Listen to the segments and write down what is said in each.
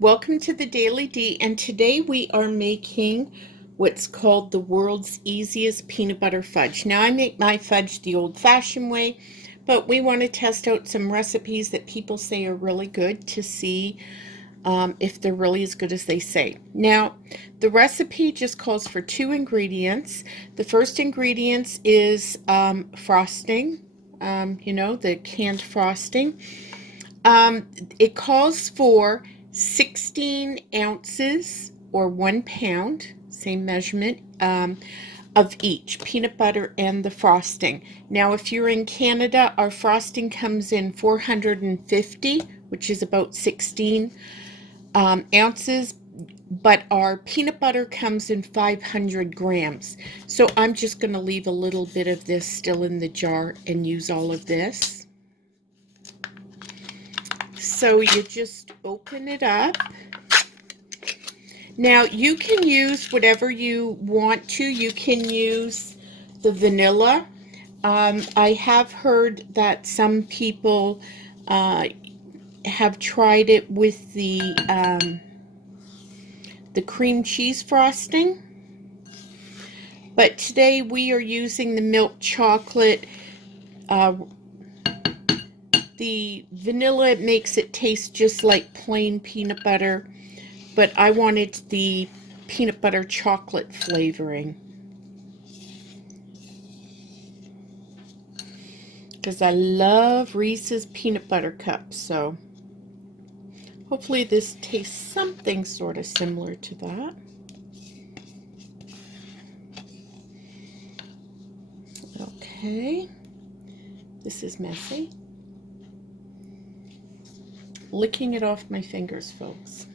Welcome to the Daily D, and today we are making what's called the world's easiest peanut butter fudge. Now, I make my fudge the old-fashioned way, but we want to test out some recipes that people say are really good to see if they're really as good as they say. Now, the recipe just calls for 2 ingredients. The first ingredient is frosting, the canned frosting. It calls for 16 ounces or 1 pound, same measurement, of each, peanut butter and the frosting. Now, if you're in Canada, our frosting comes in 450, which is about 16 ounces, but our peanut butter comes in 500 grams. So I'm just going to leave a little bit of this still in the jar and use all of this. So you just open it up. Now you can use whatever you want to. You can use the vanilla. I have heard that some people have tried it with the cream cheese frosting. But today we are using the milk chocolate. The vanilla makes it taste just like plain peanut butter, but I wanted the peanut butter chocolate flavoring because I love Reese's peanut butter cups. So hopefully this tastes something sort of similar to that. Okay, this is messy. Licking it off my fingers, folks,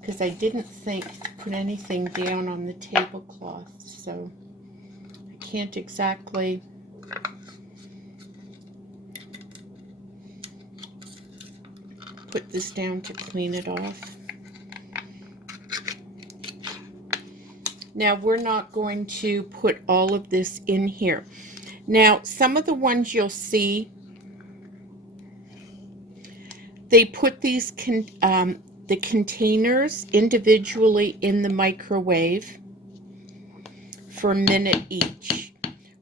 because I didn't think to put anything down on the tablecloth, so I can't exactly put this down to clean it off. Now we're not going to put all of this in here. Now some of the ones you'll see, they put these the containers individually in the microwave for a minute each.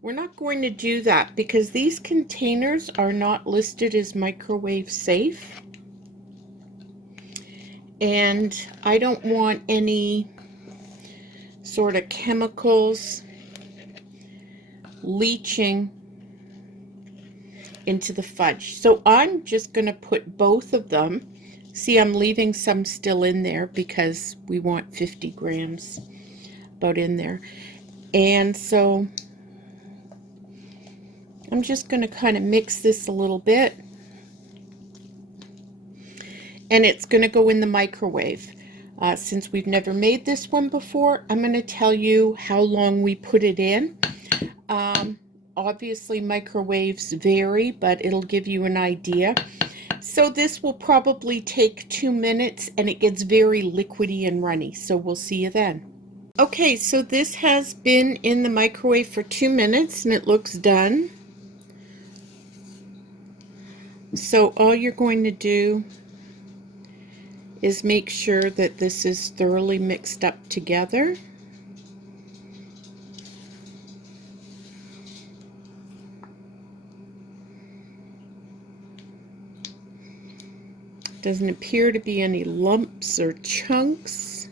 We're not going to do that because these containers are not listed as microwave safe, and I don't want any sort of chemicals leaching into the fudge. So I'm just going to put both of them. See, I'm leaving some still in there because we want 50 grams about in there. And so I'm just going to kind of mix this a little bit. And it's going to go in the microwave. Since we've never made this one before, I'm going to tell you how long we put it in. Obviously microwaves vary, but it'll give you an idea. So this will probably take 2 minutes, and it gets very liquidy and runny. So we'll see you then. Okay, so this has been in the microwave for 2 minutes and it looks done. So all you're going to do is make sure that this is thoroughly mixed up together. Doesn't appear to be any lumps or chunks.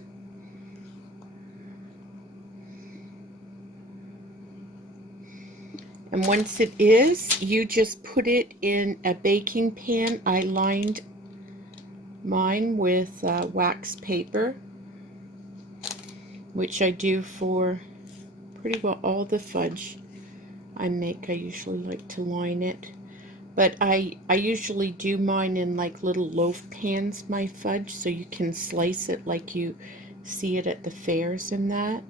And once it is, you just put it in a baking pan. I lined mine with wax paper, which I do for pretty well all the fudge I make. I usually like to line it. But I usually do mine in like little loaf pans, my fudge, so you can slice it like you see it at the fairs and that.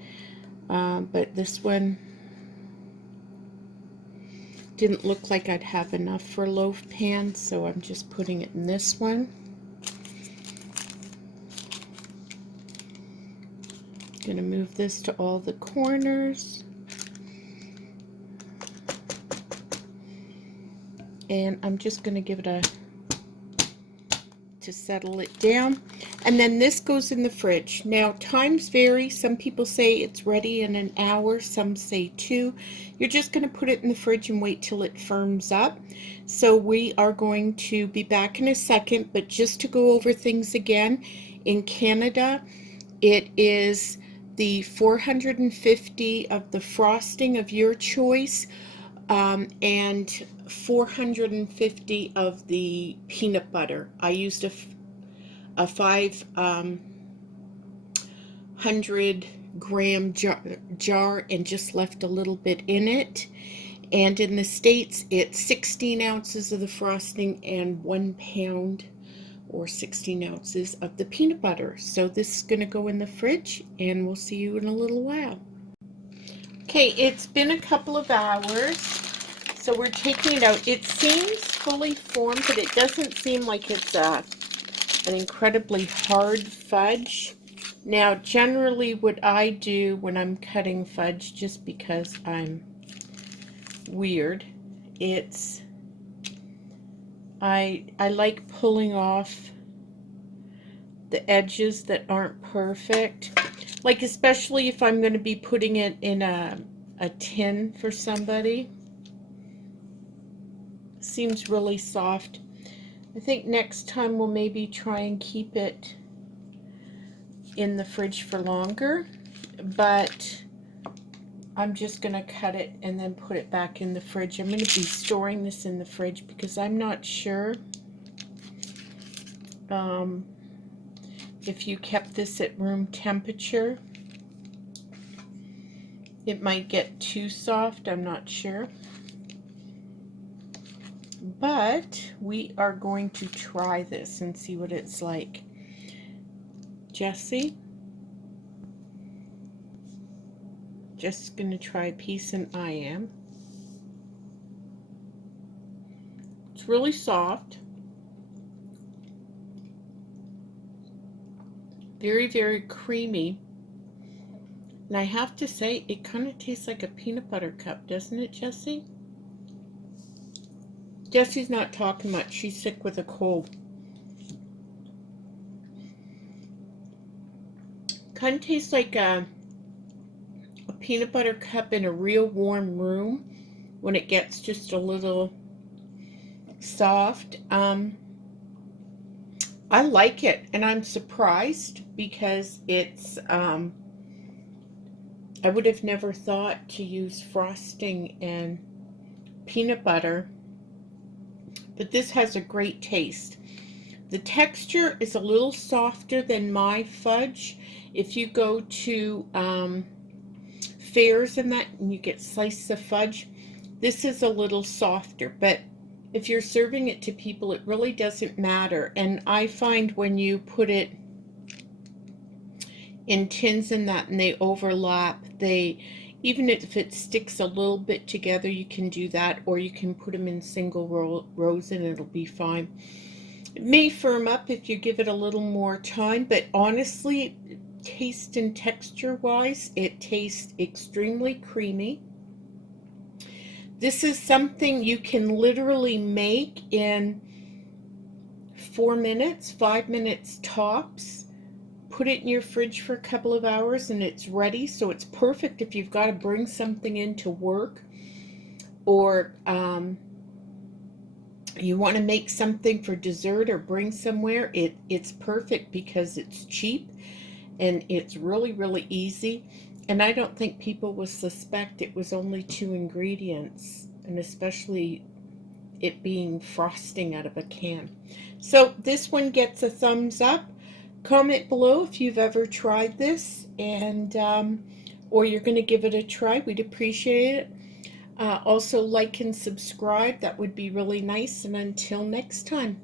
But this one didn't look like I'd have enough for a loaf pan, so I'm just putting it in this one. Going to move this to all the corners. And I'm just going to give it a to settle it down. And then this goes in the fridge. Now, times vary. Some people say it's ready in an hour, some say 2. You're just going to put it in the fridge and wait till it firms up. So we are going to be back in a second, but just to go over things again, in Canada, it is the 450 of the frosting of your choice, and 450 of the peanut butter. I used a 500-gram jar and just left a little bit in it. And in the States, it's 16 ounces of the frosting and 1 pound or 16 ounces of the peanut butter. So this is going to go in the fridge, and we'll see you in a little while. Okay, it's been a couple of hours, so we're taking it out. It seems fully formed, but it doesn't seem like it's an incredibly hard fudge. Now, generally what I do when I'm cutting fudge, just because I'm weird, I like pulling off the edges that aren't perfect. Like, especially if I'm going to be putting it in a tin for somebody. Seems really soft. I think next time we'll maybe try and keep it in the fridge for longer. But I'm just going to cut it and then put it back in the fridge. I'm going to be storing this in the fridge because I'm not sure if you kept this at room temperature, it might get too soft. I'm not sure. But we are going to try this and see what it's like. Jessie, just going to try a piece, and I am. It's really soft. Very, very creamy. And I have to say, it kind of tastes like a peanut butter cup, doesn't it, Jessie? Jessie's not talking much. She's sick with a cold. Kind of tastes like a peanut butter cup in a real warm room when it gets just a little soft. I like it, and I'm surprised because it's I would have never thought to use frosting and peanut butter, but this has a great taste. The texture is a little softer than my fudge. If you go to fairs and that, and you get slices of fudge, this is a little softer, but if you're serving it to people, it really doesn't matter. And I find when you put it in tins and that, and they overlap, even if it sticks a little bit together, you can do that, or you can put them in single rows and it'll be fine. It may firm up if you give it a little more time, but honestly, taste and texture wise, it tastes extremely creamy. This is something you can literally make in 4 minutes, 5 minutes tops. Put it in your fridge for a couple of hours and it's ready. So it's perfect if you've got to bring something into work, or you want to make something for dessert or bring somewhere. It's perfect because it's cheap and it's really, really easy. And I don't think people will suspect it was only 2 ingredients, and especially it being frosting out of a can. So this one gets a thumbs up. Comment below if you've ever tried this, and or you're going to give it a try. We'd appreciate it. Also like and subscribe. That would be really nice. And until next time.